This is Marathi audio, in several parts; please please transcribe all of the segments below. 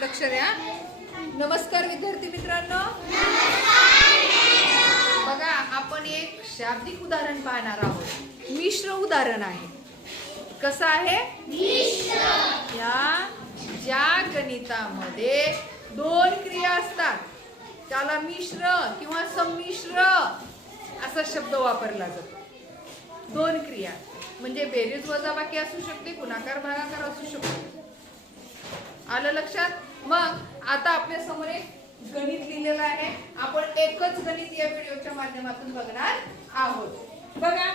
लक्ष द्या नमस्कार विद्यार्थी मित्रांनो. बघा आपण एक शाब्दिक उदाहरण पाहणार आहोत. मिश्र उदाहरण आहे. कसं आहे? या ज्या गणितामध्ये दोन क्रिया असतात. त्याला मिश्र किंवा संमिश्र असा शब्द वापरला जातो. दोन क्रिया. म्हणजे बेरीज वजाबाकी असू शकते गुणाकार भागाकार असू शकतो. आलं लक्षात? मग आता आपल्यासमोर एक गणित लिहिलेलं आहे. आपण एकच गणित या व्हिडिओच्या माध्यमातून बघणार आहोत. बघा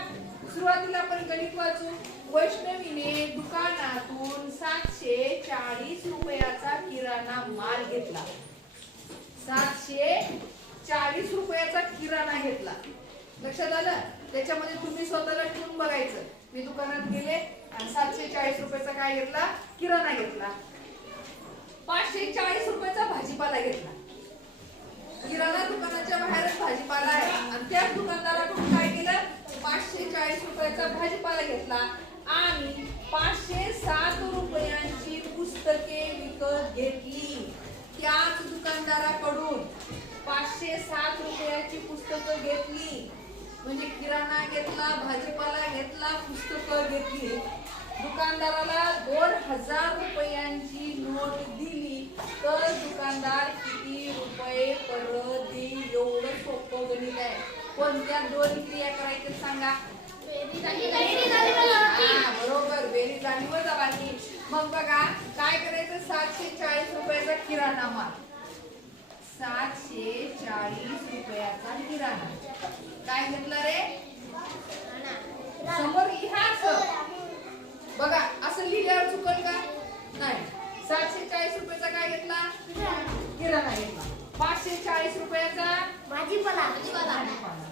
सुरुवातीला आपण गणित वाचू. वैष्णवीने दुकानातून सातशे चाळीस रुपयाचा किराणा माल घेतला. सातशे चाळीस रुपयाचा किराणा घेतला. लक्षात आलं? त्याच्यामध्ये तुम्ही स्वतःला ठेवून बघायचं. मी दुकानात गेले आणि सातशे चाळीस रुपयाचा काय घेतला? किराणा घेतला. पाचशे चाळीस रुपयाचा भाजीपाला घेतला. किराणा दुकानाच्या बाहेरच भाजीपाला आहे. आणि त्याच दुकानदाराकडून काय केलं? पाचशे चाळीस रुपयाचा भाजीपाला घेतला. आणि पाचशे सात रुपयांची पुस्तके विकत घेतली. त्याच दुकानदाराकडून पाचशे सात रुपयाची पुस्तकं घेतली. म्हणजे किराणा घेतला भाजीपाला घेतला पुस्तकं घेतली. दुकानदाराला दोन हजार रुपयांची नोट दिली तर दुकानदार किती रुपये परत देईल? एवढं सोपं गणित आहे. कोणत्या दोन क्रिया करायच्या सांगा? बरोबर बेरीज आणि वजाबाकी मग बघा काय करायचं? सातशे चाळीस रुपयाचा किराणा माल. सातशे चाळीस रुपयाचा किराणा. काय घेतलं रे? समोर लिहायचं नाही. सातशे चाळीस रुपयाचा काय घेतला? किराणा घेतला. पाचशे चाळीस रुपयाचा? भाजीपाला.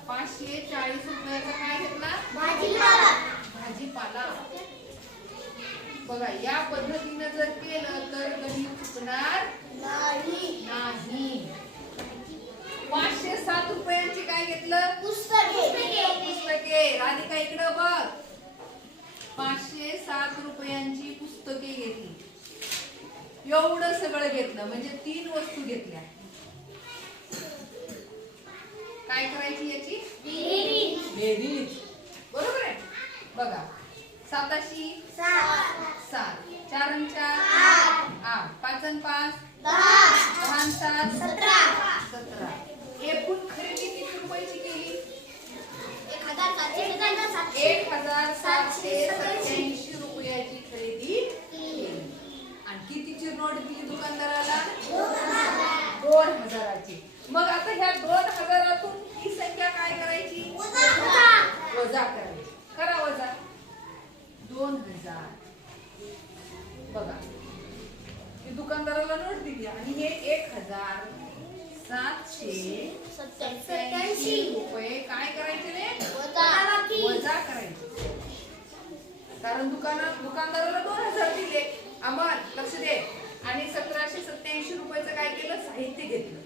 पाचशे चाळीस रुपयाचा काय घेतला? भाजीपाला. भाजीपाला. बघा या पद्धतीनं जर केलं तर गणित चुकणार नाही नाही पाचशे सात रुपयांची काय घेतलं पुस्तके पुस्तके राधिका इकडं बघ पाचशे सात रुपयांची पुस्तके घेतली एवढं सगळं घेतलं म्हणजे तीन वस्तू घेतल्या. काय करायची याची? बेरीज. बरोबर आहे? बघा. साताशी. सात. चार चार? आठ. पाच अन पाच? दहा. सात? सतरा. एकूण खरेदी किती रुपयाची केली? एक हजार सातशे सत्याऐंशी रुपयाची खरेदी केली आणि कितीची नोट दिली दुकानदाराला दोन हजाराची मग आता ह्या दोन हजारातून ही संख्या काय करायची? वजा. करायची. करा वजा. दोन हजार. बघा. दुकानदाराला नोट दिली आणि हे एक हजार सातशे सत्याऐंशी. रुपये काय करायचे रे? वजा. करायचे. कारण दुकानात दुकानदाराला दोन हजार दिले. आम्हाला लक्ष दे. आणि सतराशे सत्याऐंशी रुपयाचं काय केलं? साहित्य घेतलं.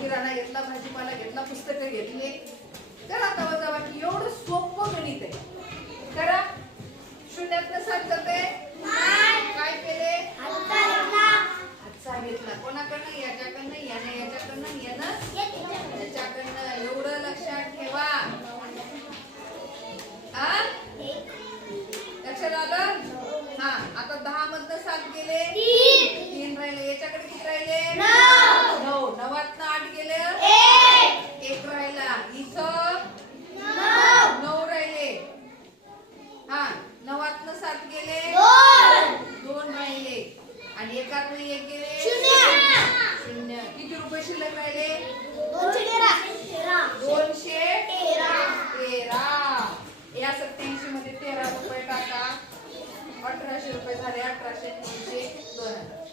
किराणा घेतला भाजीपाला घेतला पुस्तकं घेतली. तर आता वजा बाकी एवढं सोपं गणित आहे करा शून्यात सात जाते काय केले हातचा घेतला कोणाकडनं याच्याकडनं यानं याच्याकडनं यानं याच्याकडनं एवढं लक्षात ठेवा आ? लक्षात आलं हा आता दहा मधनं सात गेले तीन राहिले याच्याकडे किती राहिले नऊ नवातनं आठ गेले एक राहिला इथं नऊ राहिले हा नवातनं सात गेले दोन राहिले आणि एकातनं एक गेले शून्य किती रुपये शिल्लक राहिले दोनशे तेरा या सत्याऐंशी मध्ये तेरा रुपये टाका अठराशे रुपये झाले अठराशे तीनशे दोन हजार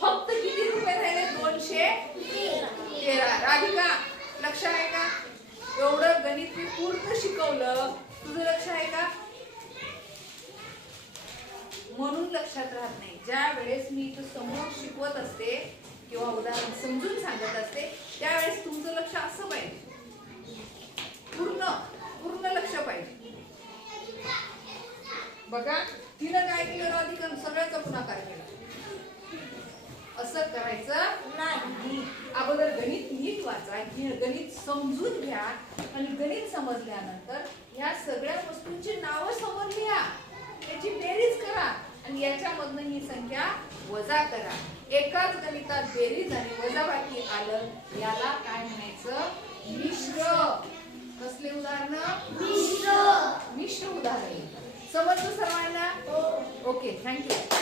फक्त किती रुपये राहिले दोनशे तेरा राधिका लक्ष आहे का एवढं गणित मी पूर्ण शिकवलं. तुझं लक्ष आहे का? म्हणून लक्षात राहत नाही. ज्या वेळेस मी इथं समोर शिकवत असते किंवा उदाहरण समजून सांगत असते त्यावेळेस तुमचं लक्ष असं पाहिजे. पूर्ण पूर्ण लक्ष पाहिजे. बघा तिनं काय केलं राधिका सगळ्याचा पुन्हा काय करायचं नाही अगोदर गणित नीट वाचा घे- गणित समजून घ्या आणि गणित समजल्यानंतर ह्या सगळ्या वस्तूंची नावं समोर लिहा. त्याची बेरीज करा आणि याच्यामधनं ही संख्या वजा करा. एकाच गणितात बेरीज आणि वजाबाकी आलं याला काय म्हणायचं? मिश्र. कसले उदाहरण? मिश्र. मिश्र उदाहरण. समजलं सर्वांना? हो. Okay thank you